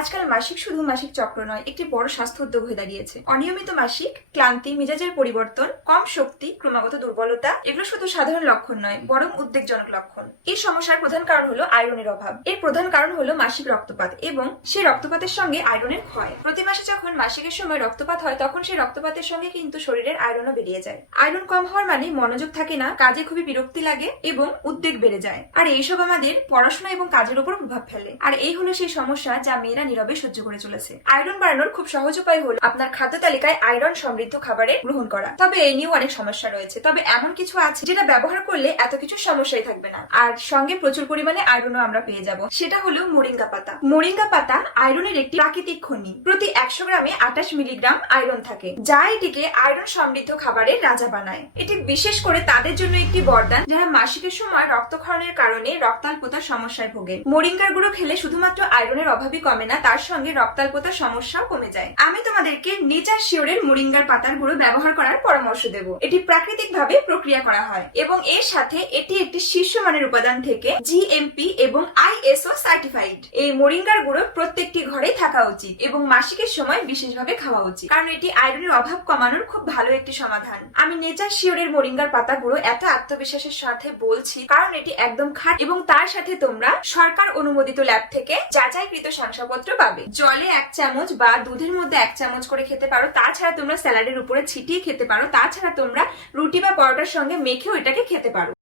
আজকাল মাসিক শুধু মাসিক চক্র নয়, একটি বড় স্বাস্থ্য উদ্যোগ হয়ে দাঁড়িয়েছে। অনিয়মিত মাসিক, ক্লান্তি, মেজাজের পরিবর্তন, কম শক্তি, ক্রমাগত দুর্বলতা এগুলো শুধু সাধারণ লক্ষণ নয়, বরং উদ্বেগজনক লক্ষণ। এই সমস্যার প্রধান কারণ হলো আয়রনের অভাব। এর প্রধান কারণ হলো মাসিক রক্তপাত এবং সেই রক্তপাতের সঙ্গে আয়রনের ক্ষয়। প্রতি মাসে যখন মাসিকের সময় রক্তপাত হয়, তখন সেই রক্তপাতের সঙ্গে কিন্তু শরীরের আয়রনও বেরিয়ে যায়। আয়রন কম হওয়ার মানে মনোযোগ থাকে না, কাজে খুবই বিরক্তি লাগে এবং উদ্বেগ বেড়ে যায়। আর এইসব আমাদের পড়াশোনা এবং কাজের উপর প্রভাব ফেলে। আর এই হলো সেই সমস্যা যা মেয়েরা নীরবে সহ্য করে চলেছে। আয়রন বাড়ানোর খুব সহজ উপায় হলো আপনার খাদ্য তালিকায় আয়রন সমৃদ্ধ খাবারের গ্রহণ করা। তবে এই নিয়েও অনেক সমস্যা রয়েছে। তবে এমন কিছু আছে যেটা ব্যবহার করলে এত কিছু সমস্যাই থাকবে না, আর সঙ্গে প্রচুর পরিমাণে আয়রনও আমরা পেয়ে যাব। সেটা হলো মোরিঙ্গা পাতা। মোরিঙ্গা পাতা আয়রনের একটি প্রাকৃতিক খনি। প্রতি 100 গ্রামে 28 মিলিগ্রাম আয়রন থাকে, যা এটিকে আয়রন সমৃদ্ধ খাবারের রাজা বানায়। এটি বিশেষ করে তাদের জন্য একটি বরদান যারা মাসিকের সময় রক্তক্ষরণের কারণে রক্তাল্পতার সমস্যায় ভোগেন। মোরিঙ্গার গুঁড়ো খেলে শুধুমাত্র আয়রনের অভাবই কমে না, তার সঙ্গে রক্তাল্পতার সমস্যাও কমে যায়। আমি তোমাদেরকে নেচার শিওরের মোরিঙ্গার পাতার গুঁড়ো ব্যবহার করার পরামর্শ দেব। এটি প্রাকৃতিক ভাবে প্রক্রিয়া করা হয় এবং এর সাথে এটি একটি শীর্ষমানের উপাদান থেকে জিএমপি এবং আইএসও সার্টিফাইড। এই মোরিঙ্গার গুঁড়ো প্রত্যেকটি ঘরেই থাকা উচিত এবং মাসিকের সময় বিশেষভাবে খাওয়া উচিত, কারণ এটি আয়রনের অভাব কমানোর খুব ভালো একটি সমাধান। আমি নেচার শিওরের মোরিঙ্গার পাতা গুঁড়ো এত আত্মবিশ্বাসের সাথে বলছি কারণ এটি একদম খাঁটি এবং তার সাথে তোমরা সরকার অনুমোদিত ল্যাব থেকে যাচাইকৃত শংসাপত্র পাবে। জলে 1 চামচ বা দুধের মধ্যে 1 চামচ করে খেতে পারো। তাছাড়া তোমরা স্যালাডের উপরে ছিটিয়ে খেতে পারো। তাছাড়া তোমরা রুটি বা পরোটার সঙ্গে মেখেও এটাকে খেতে পারো।